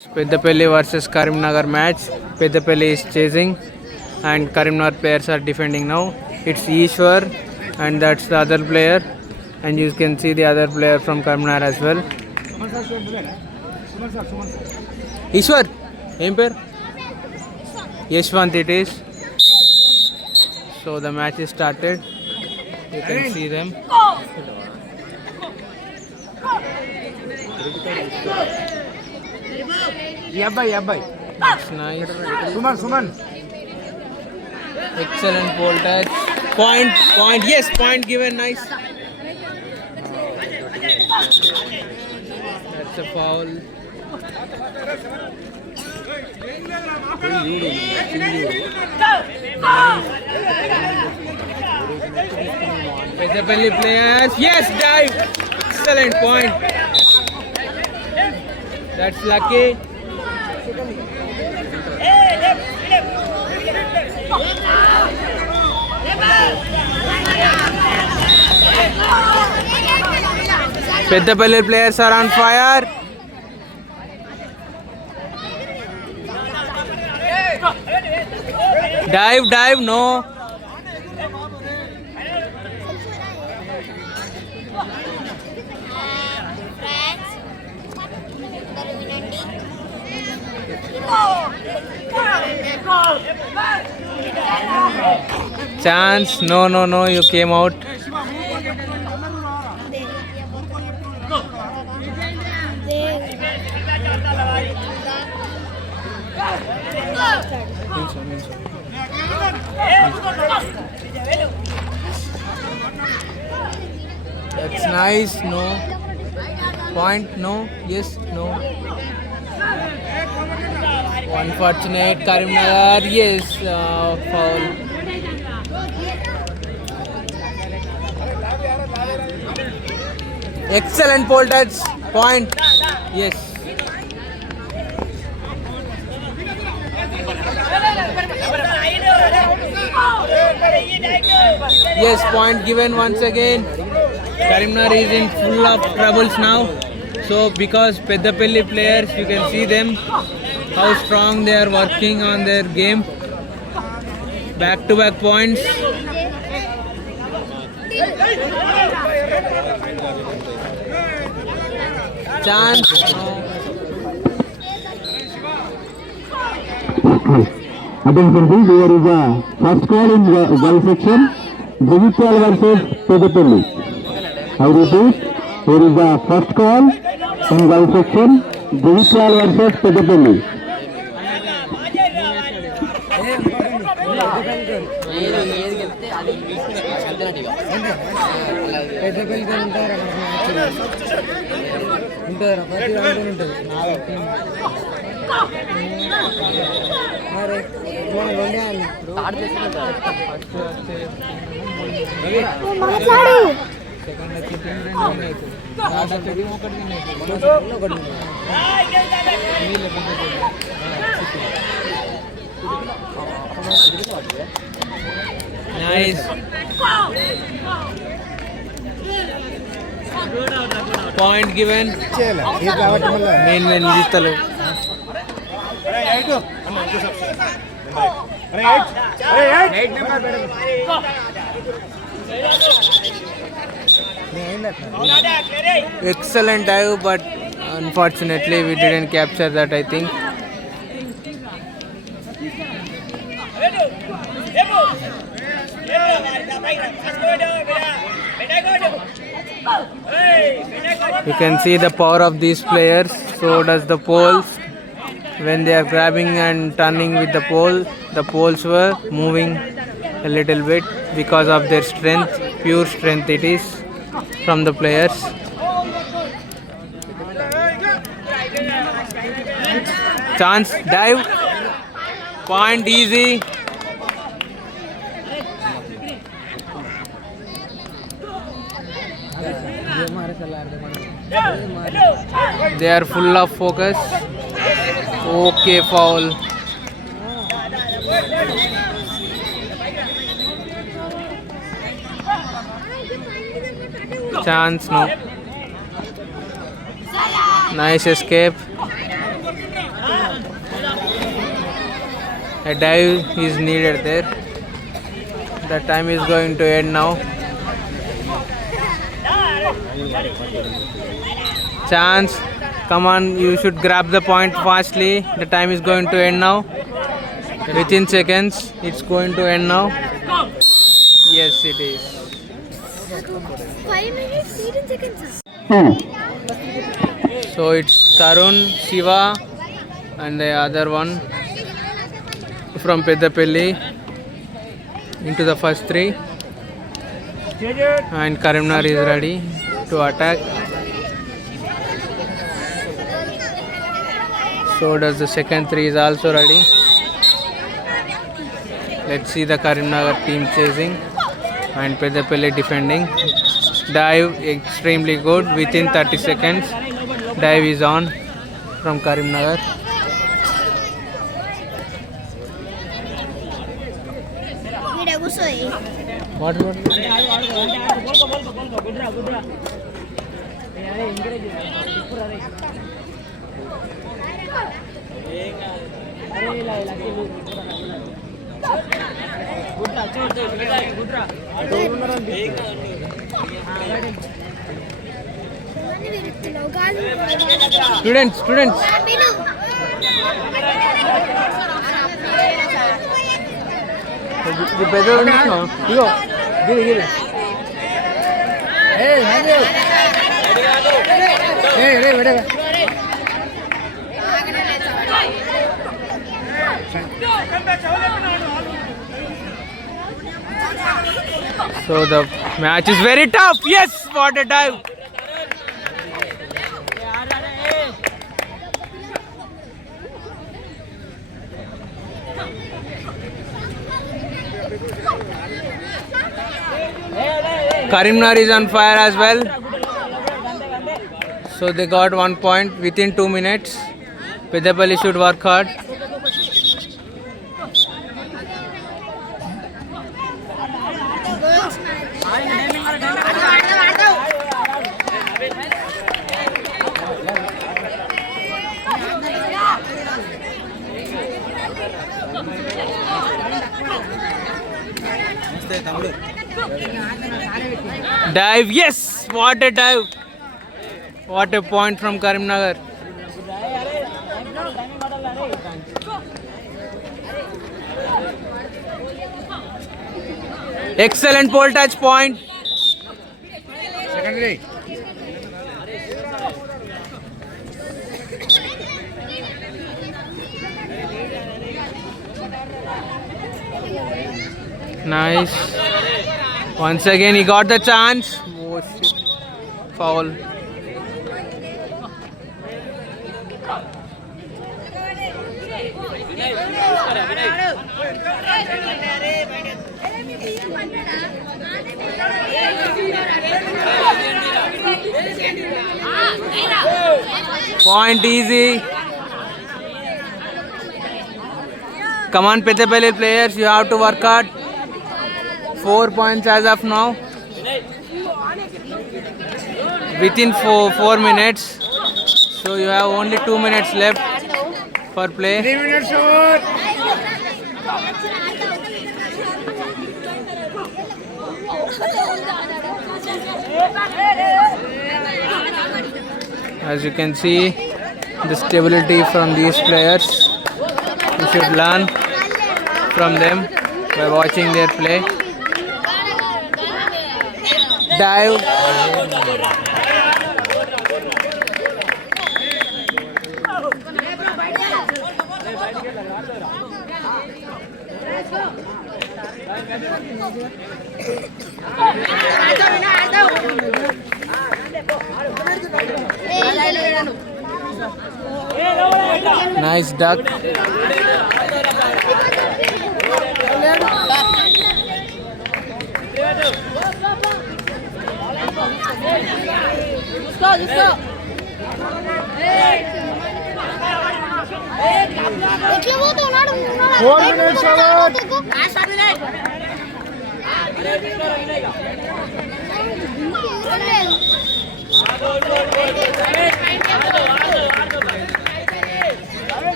Peddapalli versus Karimnagar match. Peddapalli is chasing and Karimnagar players are defending now. It's Ishwar and that's the other player, and you can see the other player from Karimnagar as well. Ishwar, ఏం పేరు? Yashwant it is. So the match is started. You can see them. It's nice. Suman. Excellent ball touch. Point. Yes, point given. Nice. That's a foul. Peddapalli players. Yes, dive. Excellent point. That's lucky. Peddapalli players are on fire. Dive, no. Chance, no, you came out. That's nice, no. Point, no. Yes, no. Unfortunate, Karimnagar, yes, foul. Excellent pole touch, point, yes. Yes, point given once again. Karimnagar is in full of troubles now. So because Peddapalli players, you can see them, how strong they are working on their game. Back-to-back points. Chance. Attention please, there is a first call in girl section. Jagipal versus Peddapalli. I repeat, there is a first call in girl section. Jagipal versus Peddapalli. Nice. Point given. Main జీతలు. Excellent dive, but unfortunately we didn't capture that, I think. You can see the power of these players. So does the poles. When they are grabbing and turning with the poles were moving a little bit because of their strength, pure strength it is from the players. Chance, dive, point, easy. They are full of focus. Okay, foul. Chance, no. Nice escape. A dive is needed there. The time is going to end now. Chance, come on, you should grab the point fastly. The time is going to end now. Within seconds, it's going to end now. Yes, it is. 5 minutes, 18 seconds. So it's Tarun, Shiva, and the other one from Peddapelli into the first three. And Karimnagar is ready to attack. So does the second three is also ready. Let's see the Karimnagar team chasing and Peddapelli defending. Dive extremely good within 30 seconds. Dive is on from Karimnagar. What? Students. The better one is now. Give it. Hey, whatever. So the match is very tough. Yes, what a dive. Karimnagar is on fire as well. So they got 1 point within 2 minutes. Peddapelli should work hard. Dive, yes! What a dive! What a point from Karimnagar. Excellent pole touch point. Secondary. Nice. Once again he got the chance. Oh shit. Foul. Point easy. Come on, Peddapelli players, you have to work hard. 4 points as of now. Within 4 minutes. So you have only 2 minutes left for play. 3 minutes over. As you can see, the stability from these players. You should learn from them by watching their play. Dive. Nice duck. Let's go. 4 minutes over.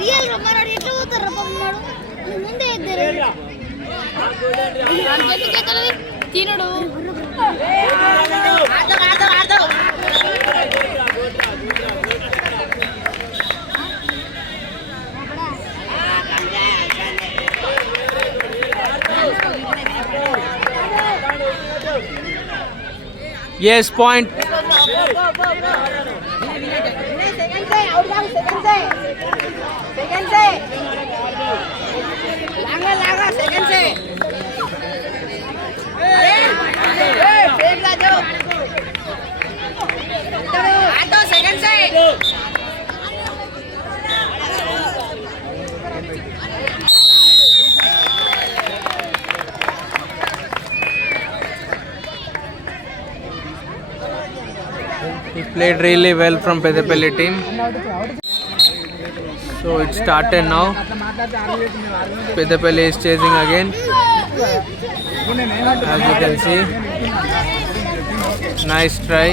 Real రమ్మన్నాడు ఎట్లా పోతారు రమ్మన్నాడు ముందే ఇద్దరు తినడు Yes, point. He played really well from Peddapalli team. So it started now. Peddapalli is chasing again. As you can see. Nice try.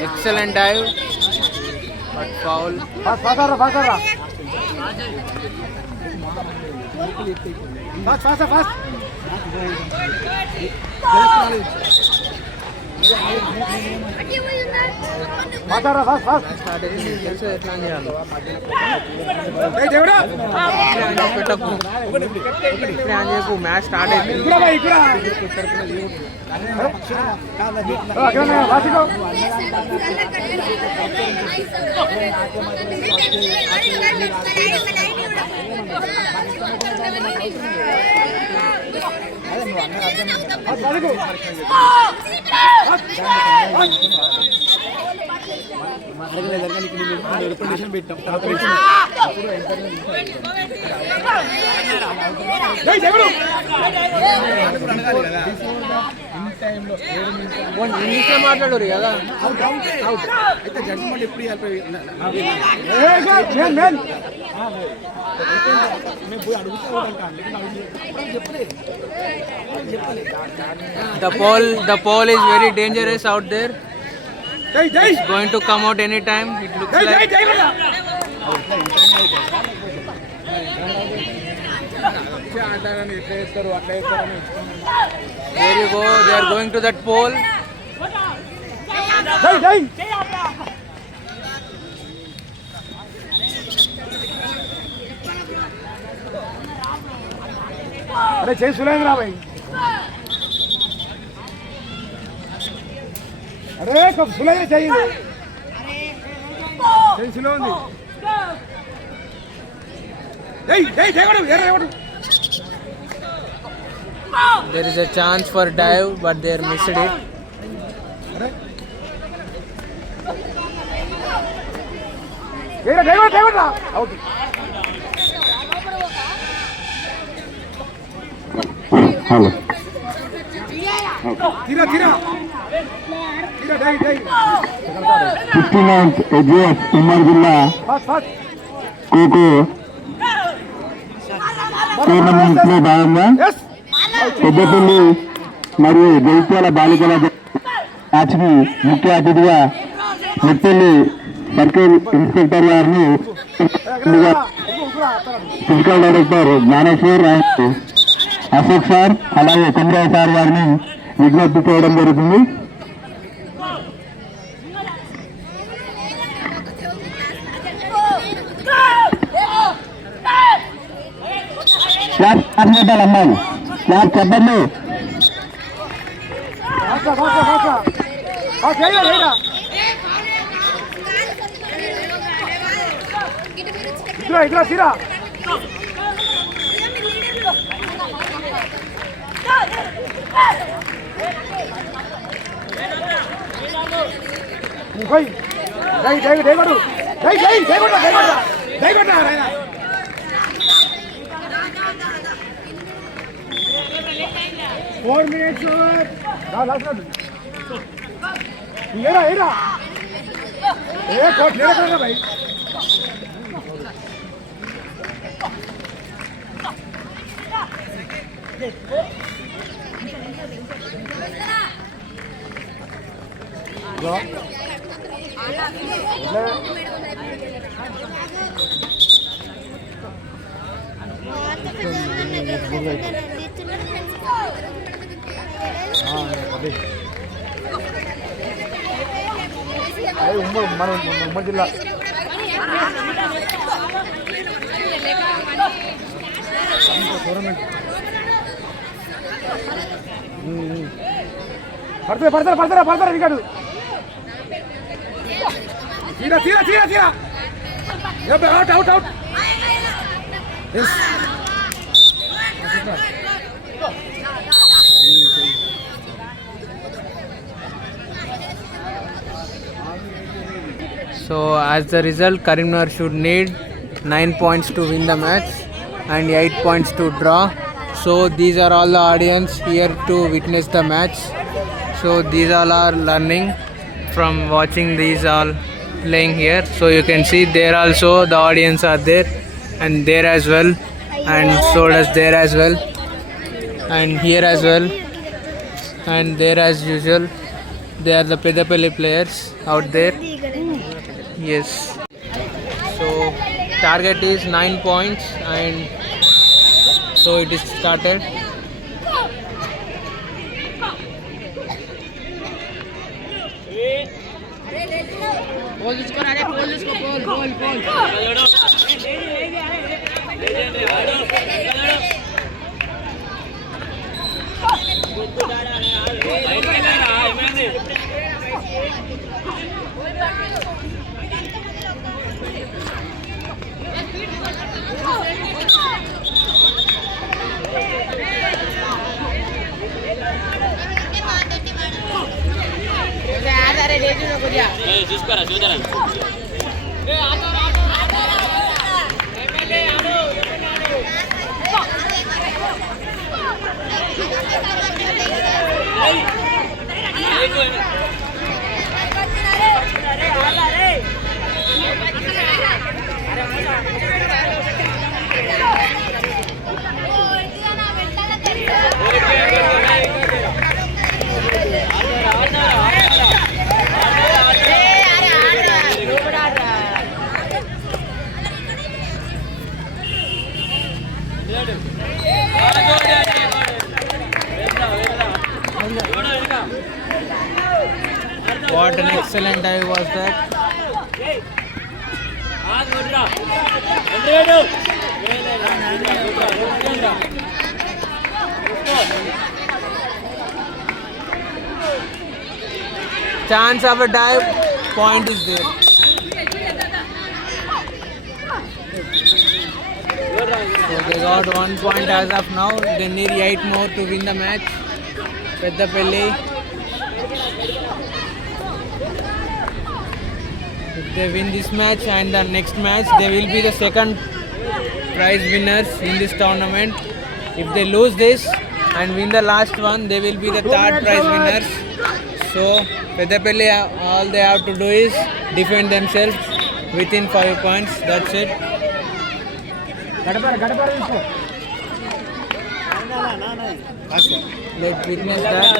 Excellent dive, but foul. Fast. Match started. ఇంగ్లీష్లో మాట్లాడరు కదా అయితే జడ్జిమెంట్ ఎప్పుడు the pole is very dangerous out there. It's going to come out anytime. It looks like. There you go. They are going to that pole. अरे जय सुरेंद्र भाई अरे कब सुरेंद्र चाहिए जय Surendra There is a chance for dive, but they are missed it. out hello tira 59th AGF ఉమ్మడి జిల్లా fast kho kho tournament లో భాగంగా yes పెద్దపల్లి మరియు జైత్యాల బాలికల మ్యాచ్ కి ముఖ్య అతిథిగా మెట్పల్లి సర్కిల్ ఇన్స్పెక్టర్ గారిని physical director Gnaneshwar and Ashok sir అలాగే కుమ్రాయ్ సార్ గారిని విజ్ఞప్తి చేయడం జరుగుతుంది. క్లాస్ పెట్టాలి అమ్మాయిలు, క్లాస్ చెప్పండి. इधर tira भाई दही करू दही 4 minutes over. Last one. Era. Coach ले रखा भाई. ఉమ్మడి జిల్లా పడతారా వికెట్ తీరా out So as the result, Karimnagar should need 9 points to win the match and 8 points to draw. So these are all the audience here to witness the match. So these all are learning from watching these all playing here. So you can see there also the audience are there and there as well, and so does there as well, and here as well, and there as usual. They are the Pedapalli players out there. Yes. So target is 9 points and so it is started. What an excellent dive was that. Chance of a dive, point is there. So they got 1 point as of now. They need 8 more to win the match. Pedapalli. If they win this match and the next match, they will be the second prize winners in this tournament. If they lose this and win the last one, they will be the third prize winners. So Pedapalli, all they have to do is defend themselves within 5 points. That's it. Let's witness that.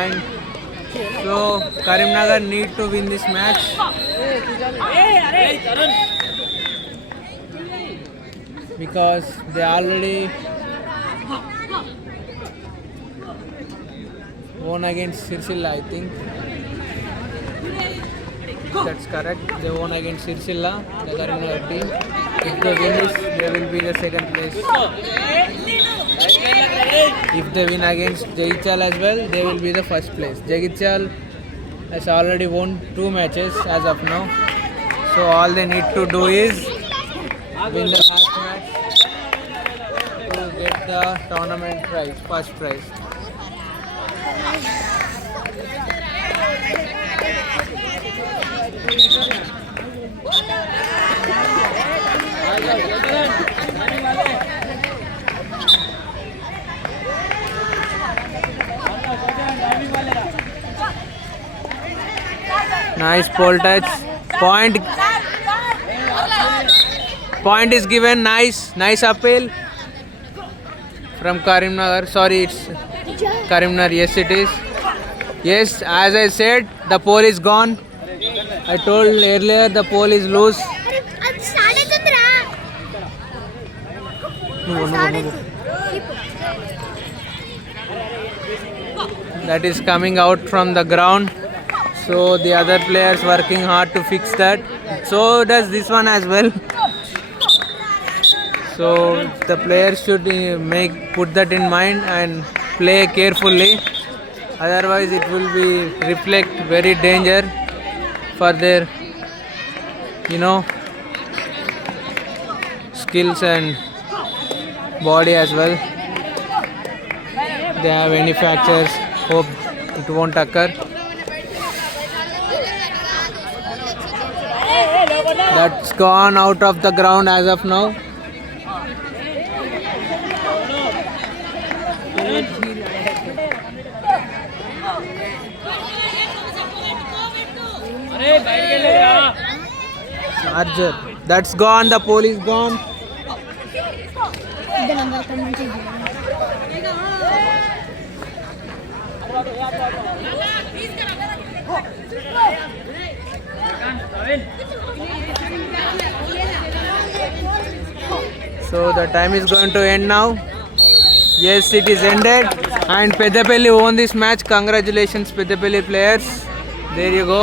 And so Karimnagar need to win this match. Because they already won against Sirsilla, I think. That's correct. They won against Sirsilla, the Karimnagar team. If they win this, they will be the second place. If they win against Jagityal as well, they will be the first place. Jagityal has already won 2 matches as of now. So all they need to do is win the last match to get the tournament prize, first prize. Nice pole touch. Point is given. Nice appeal from Karimnagar. Sorry, it's Karimnagar. Yes, it is. Yes, as I said, the pole is gone. I told earlier the pole is loose. అరే అది start అవుతుందిరా start అవుతుంది That is coming out from the ground. So the other players working hard to fix that. So does this one as well. So the players should put that in mind and play carefully. Otherwise it will be reflect very danger for their skills and body as well. They have any fractures, hope it won't occur. That's gone out of the ground as of now. Charger. That's gone. The pole is gone. ఇద్దరు number అక్కడ నుంచి So the time is going to end now. Yes, it is ended. And Peddapalli won this match. Congratulations, Peddapalli players. There you go.